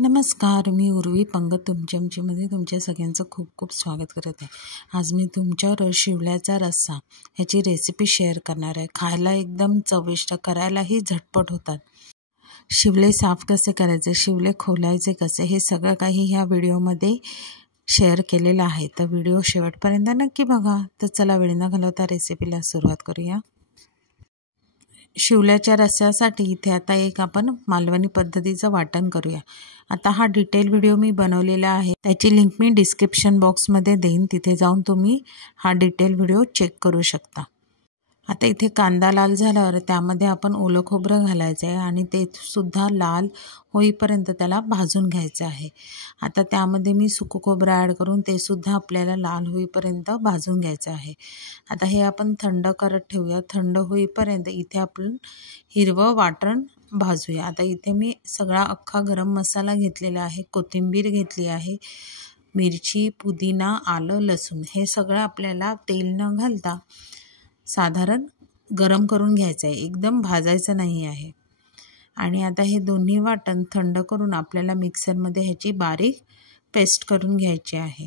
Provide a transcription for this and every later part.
नमस्कार, मी उर्वी पंगत तुमच्या आमच्यामध्ये तुमच्या सगळ्यांचं खूप खूप स्वागत करत आहे। आज मी तुमच्यावर शिवल्याचा रस्सा ह्याची रेसिपी शेअर करणार आहे। खायला एकदम चविष्ट, करायलाही झटपट होतात। शिवले साफ कसे करायचे, शिवले खोलायचे कसे, हे सगळं काही ह्या व्हिडिओमध्ये शेअर केलेलं आहे। तर व्हिडिओ शेवटपर्यंत नक्की बघा। तर चला वेळ न घालवता रेसिपीला सुरुवात करूया। शिवल्याच्या रस्स्यासाठी इथे आता एक आपण मालवणी पद्धतीचं वाटण करूया। आता हा डिटेल व्हिडिओ मी बनवलेला आहे, त्याची लिंक मी डिस्क्रिप्शन बॉक्समध्ये देईन, तिथे जाऊन तुम्ही हा डिटेल व्हिडिओ चेक करू शकता। आता इथे कांदा लाल झाल्यावर त्यामध्ये आपण ओलं खोबरं घालायचं आहे आणि ते सुद्धा लाल होईपर्यंत त्याला भाजून घ्यायचं आहे। आता त्यामध्ये मी सुकं खोबरं ॲड करून ते सुद्धा आपल्याला लाल होईपर्यंत भाजून घ्यायचं आहे। आता हे आपण थंड करत ठेवूया। थंड होईपर्यंत इथे आपण हिरवं वाटण भाजूया। आता इथे मी सगळा अख्खा गरम मसाला घेतलेला आहे, कोथिंबीर घेतली आहे, मिरची, पुदिना, आलं, लसूण हे सगळं आपल्याला तेल न घालता साधारण गरम करून घ्यायचं आहे, एकदम भाजायचं नाही आहे। आणि आता हे दोन्ही वाटण थंड करून आपल्याला मिक्सरमध्ये ह्याची बारीक पेस्ट करून घ्यायची आहे।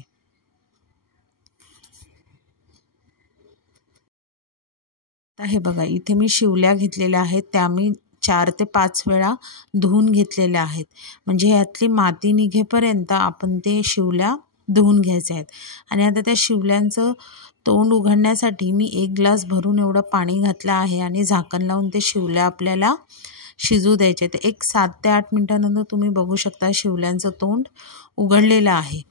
आता हे बघा, इथे मी शिवल्या घेतलेल्या आहेत, त्या मी 4 ते 5 वेळा धुवून घेतलेल्या आहेत, म्हणजे ह्यातली माती निघेपर्यंत आपण ते शिवल्या धुवून घ्यायचे आहेत। आणि आता त्या शिवल्यांचं तोंड उघडण्यासाठी मी 1 ग्लास भरून एवढं पाणी घातलं आहे आणि झाकण लावून ते शिवल्या आपल्याला शिजू द्यायचे। तर एक 7 ते 8 मिनिटांनंतर तुम्ही बघू शकता शिवल्यांचं तोंड उघडलेलं आहे।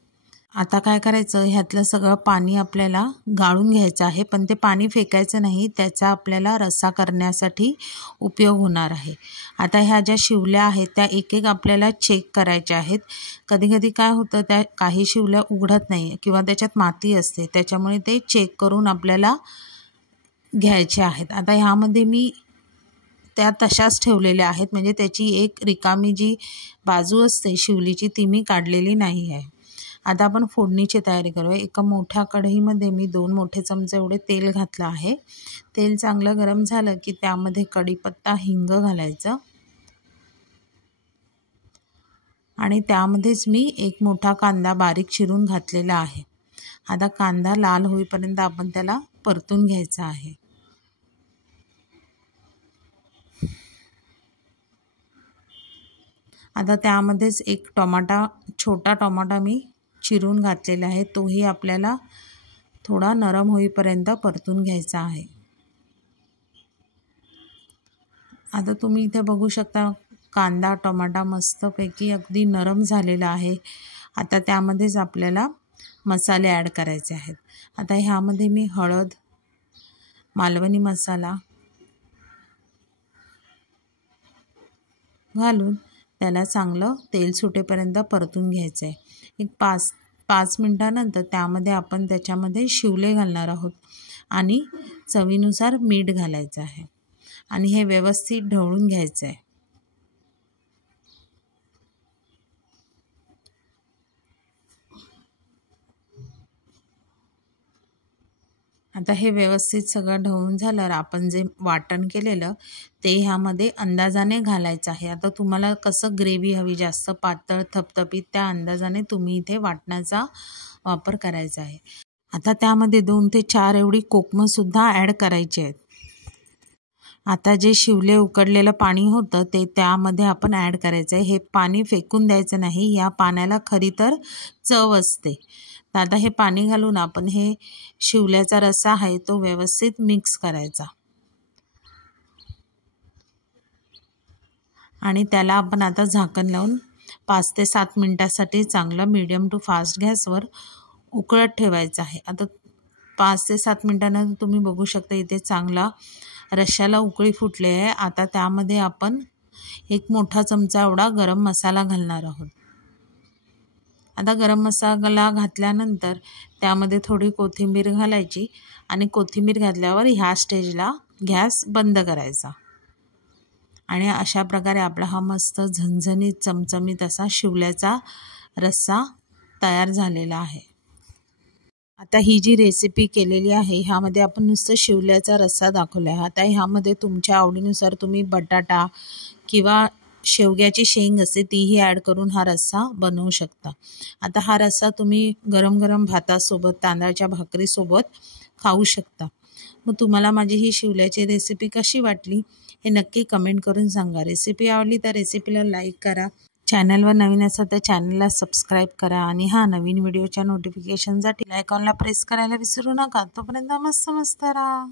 आता काय करायचं, ह्यातलं सगळं पाणी आपल्याला गाळून घ्यायचं आहे, पण ते पाणी फेकायचं नाही, त्याचा आपल्याला रस्सा करण्यासाठी उपयोग होणार आहे। आता ह्या ज्या शिवल्या आहेत त्या एक एक आपल्याला चेक करायच्या आहेत। कधी कधी काय होतं, त्या काही शिवल्या उघडत नाही किंवा त्याच्यात माती असते, त्याच्यामुळे ते चेक करून आपल्याला घ्यायचे आहेत। आता ह्यामध्ये मी त्या तशाच ठेवलेल्या आहेत, म्हणजे त्याची एक रिकामी जी बाजू असते शिवलीची ती मी काढलेली नाही आहे। आता आपण फोडणीची तयारी करूया। एका मोठ्या कढईमध्ये मी 2 मोठे चमचे एवढे तेल घातलं आहे। तेल चांगलं गरम झालं की त्यामध्ये कढीपत्ता, हिंग घालायचं आणि त्यामध्येच मी एक मोठा कांदा बारीक चिरून घातलेला आहे। आता कांदा लाल होईपर्यंत आपण त्याला परतून घ्यायचा आहे। आता त्यामध्येच एक छोटा टोमॅटो मी चिरून घातलेला आहे, तोही आपल्याला थोडा नरम होईपर्यंत परतून घ्यायचा आहे। आता तुम्ही इथे बघू शकता कांदा टोमॅटो मस्तपैकी अगदी नरम झालेला आहे। आता त्यामध्येच आपल्याला मसाले ॲड करायचे आहेत। आता ह्यामध्ये मी हळद, मालवणी मसाला घालून त्याला चांगलं तेल सुटेपर्यंत परतून घ्यायचं आहे। एक 5 मिनिटानंतर त्यामध्ये आपण त्याच्यामध्ये शिवले घालणार आहोत आणि चवीनुसार मीठ घालायचं आहे आणि हे व्यवस्थित ढवळून घ्यायचं आहे। आता हे व्यवस्थित सगळं ढवळून झाल्यावर आपण जे वाटण केलेलं ते ह्यामध्ये अंदाजाने घालायचं आहे। आता तुम्हाला कसं ग्रेव्ही हवी, जास्त पातळ, थपथपीत, त्या अंदाजाने तुम्ही इथे वाटणाचा वापर करायचा आहे। आता त्यामध्ये 2 ते 4 एवढी कोकमसुद्धा ॲड करायची आहेत। आता जे शिवले उकडलेलं पाणी होतं ते त्यामध्ये आपण ॲड करायचं आहे। हे पाणी फेकून द्यायचं नाही, या पाण्याला खरी तर चव असते। तर आता हे पाणी घालून आपण हे शिवल्याचा रस्सा आहे तो व्यवस्थित मिक्स करायचा आणि त्याला आपण आता झाकण लावून 5 ते 7 मिनिटासाठी चांगलं मीडियम टू फास्ट गॅसवर उकळत ठेवायचं आहे। आता 5 ते 7 मिनिटांनंतर तुम्ही बघू शकता इथे चांगला रश्श्याला उकळी फुटली आहे। आता त्यामध्ये आपण 1 मोठा चमचा एवढा गरम मसाला घालणार आहोत। आता गरम मसाला घातल्यानंतर त्यामध्ये थोडी कोथिंबीर घालायची आणि कोथिंबीर घातल्यावर ह्या स्टेजला गॅस बंद करायचा आणि अशा प्रकारे आपला हा मस्त झणझणीत चमचमीत असा शिवल्याचा रस्सा तयार झालेला आहे। आता ही जी रेसिपी केलेली आहे ह्यामध्ये आपण नुसतं शिवल्याचा रस्सा दाखवला आहे। आता ह्यामध्ये तुमच्या आवडीनुसार तुम्ही बटाटा किंवा शेवग्याची शेंग असते तीही ॲड करून हा रस्सा बनवू शकता। आता हा रस्सा तुम्ही गरम गरम भातासोबत, तांदळाच्या भाकरीसोबत खाऊ शकता। मग तुम्हाला माझी ही शेवल्याची रेसिपी कशी वाटली हे नक्की कमेंट करून सांगा। रेसिपी आवडली तर रेसिपीला लाईक करा, चॅनलवर नवीन असाल तर चॅनलला सबस्क्राईब करा आणि नवीन व्हिडिओच्या नोटिफिकेशनसाठी आयकॉनला प्रेस करायला विसरू नका। तोपर्यंत मस्त मस्त राहा।